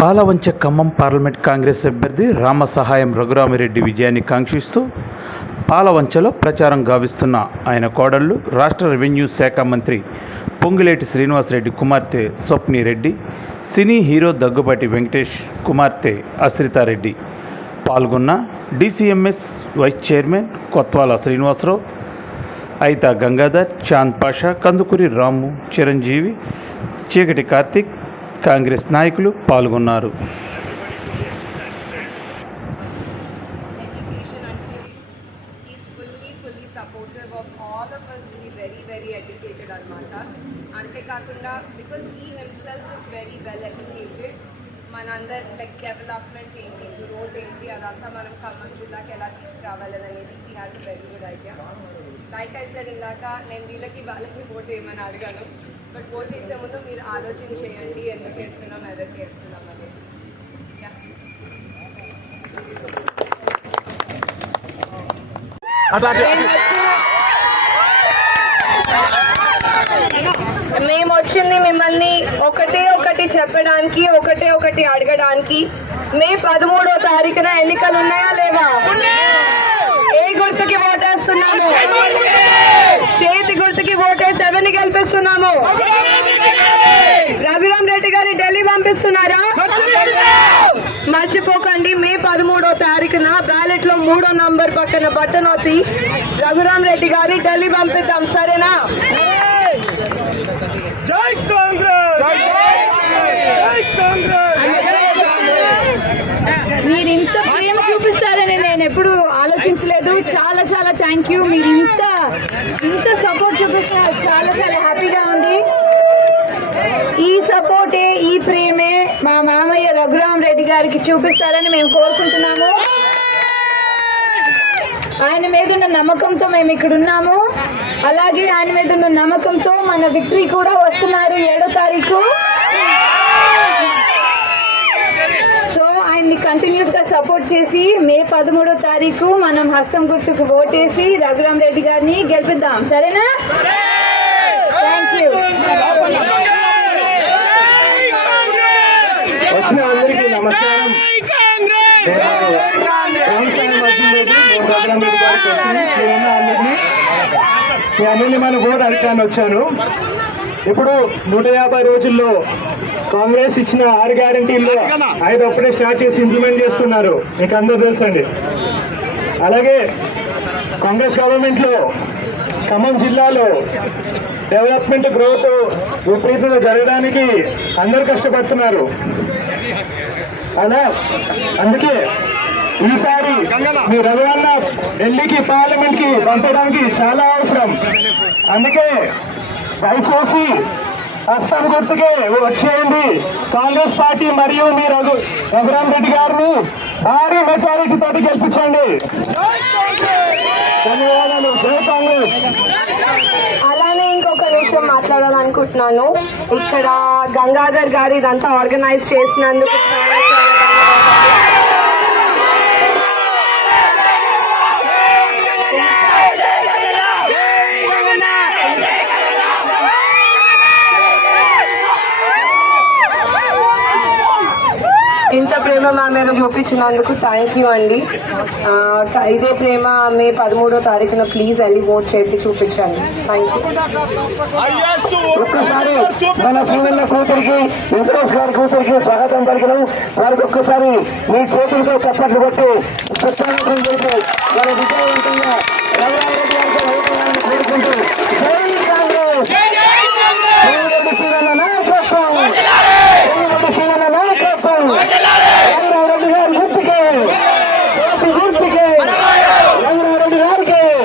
Palvancha Khammam parliament Congress అభ్యర్థి రామసహాయం రఘురామిరెడ్డి విజయాన్ని కాంక్షిస్తూ పాలవంచలో ప్రచారం గావిస్తున్న ఆయన కోడళ్లు రాష్ట్ర రెవెన్యూ శాఖ మంత్రి పొంగులేటి శ్రీనివాసరెడ్డి కుమార్తె స్వప్నిరెడ్డి, సినీ హీరో దగ్గుబాటి వెంకటేష్ కుమార్తె అశ్రితారెడ్డి పాల్గొన్న DCMS vice chairman Kotwala Srinivasa Rao, Aitha Gangadhar, Chand Pasha, Kandukuri రాము, చిరంజీవి, చీకటి కార్తిక్, కాంగ్రెస్ నాయకులు పాల్గొన్నారు. అంతేకాకుండా because he himself is very well educated, మనందరి లైక్ డెవలప్మెంట్ ఏంటి, రోడ్ ఏంటి, అదంతా మనం ఖమ్మం జిల్లాకి ఎలా తీసుకురావాలని అనేది he has a very good idea. Like I said ఇందాక నేను వీళ్ళకి వాళ్ళకి ఓటు వేయమని అడిగాను, బట్ ఓటు వేసే ముందు మీరు ఆలోచన చేయండి ఎందుకు వేస్తున్నాం ఎవరికి వేస్తున్నాం అనేది. మేము వచ్చింది మిమ్మల్ని ఒకటి చెప్పడానికి, ఒకటి అడగడానికి. మే 13వ తారీఖున ఎన్నికలు ఉన్నాయా లేవా? ఏ గుర్తుకి ఓటేస్తున్నాము? చేతి గుర్తుకి ఓటేసి ఎవరిని గెలిపిస్తున్నాము? రఘురామిరెడ్డి గారిని ఢిల్లీ పంపిస్తున్నారా? మర్చిపోకండి, మే 13వ తారీఖున బ్యాలెట్ లో 3వ నంబర్ పక్కన బటన్ నొక్కి రఘురామిరెడ్డి గారిని ఢిల్లీ పంపిద్దాం, సరేనా? జై కాంగ్రెస్! జై కాంగ్రెస్! మీరు ఇంత ప్రేమ చూపిస్తారని నేను ఎప్పుడు ఆలోచించలేదు. చాలా చాలా థ్యాంక్ యూ. మీరు ఇంత సపోర్ట్ చూపిస్తున్నారు, చాలా చాలా హ్యాపీగా ఉంది. ఈ సపోర్టే, ఈ ప్రేమే మా మామయ్య రఘురామిరెడ్డి గారికి చూపిస్తారని మేము కోరుకుంటున్నాము. ఆయన మీద ఉన్న నమ్మకంతో మేము ఇక్కడ ఉన్నాము. అలాగే ఆయన మీద ఉన్న నమ్మకంతో మన విక్టరీ కూడా వస్తున్నారు 7వ తారీఖు. సో ఆయన్ని కంటిన్యూస్ గా సపోర్ట్ చేసి మే 13వ తారీఖు మనం హస్తం గుర్తుకు ఓటేసి రఘురామిరెడ్డి గారిని గెలిపిద్దాం, సరేనా? Thank you. వచ్చిన అందరికీ నమస్కారం. అన్ని మన ఓటు అడగాన్ని వచ్చాను. ఇప్పుడు 150 రోజుల్లో కాంగ్రెస్ ఇచ్చిన 6 గ్యారంటీల్లో 5 అప్పుడే స్టార్ట్ చేసి ఇంప్లిమెంట్ చేస్తున్నారు, మీకు అందరూ తెలుసండి. అలాగే కాంగ్రెస్ గవర్నమెంట్ లో ఖమ్మం జిల్లాలో డెవలప్మెంట్ గ్రోత్ విపరీతంగా జరగడానికి అందరు కష్టపడుతున్నారు. అలా అందుకే ఈసారి మీ రఘువన్న ఢిల్లీకి పార్లమెంట్ కి పంపడానికి చాలా అవసరం. అందుకే దయచేసి హస్తం గుర్తుకే వచ్చేయండి. కాంగ్రెస్ పార్టీ మరియు మీ రఘురామిరెడ్డి గారిని భారీ మెజారిటీ తోటి గెలిపించండి. ధన్యవాదాలు. జై కాంగ్రెస్. అలానే ఇంకొక విషయం మాట్లాడాలనుకుంటున్నాను. ఇక్కడ గంగాధర్ గారు ఇదంతా ఆర్గనైజ్ చేసినందుకు ఇంత ప్రేమ మా మీద చూపించినందుకు థ్యాంక్ యూ అండి. ఇదే ప్రేమ మే 13వ తారీఖున ప్లీజ్ వెళ్ళి ఓట్ చేసి చూపించండి. Thank you. ఒక్కసారి మన సింగన్న కూతురికి, వెంకటేష్ గారి కూతురికి స్వాగతం పలికినాం. వారికి ఒక్కసారి మీ చేతులతో చప్పట్లు కొట్టి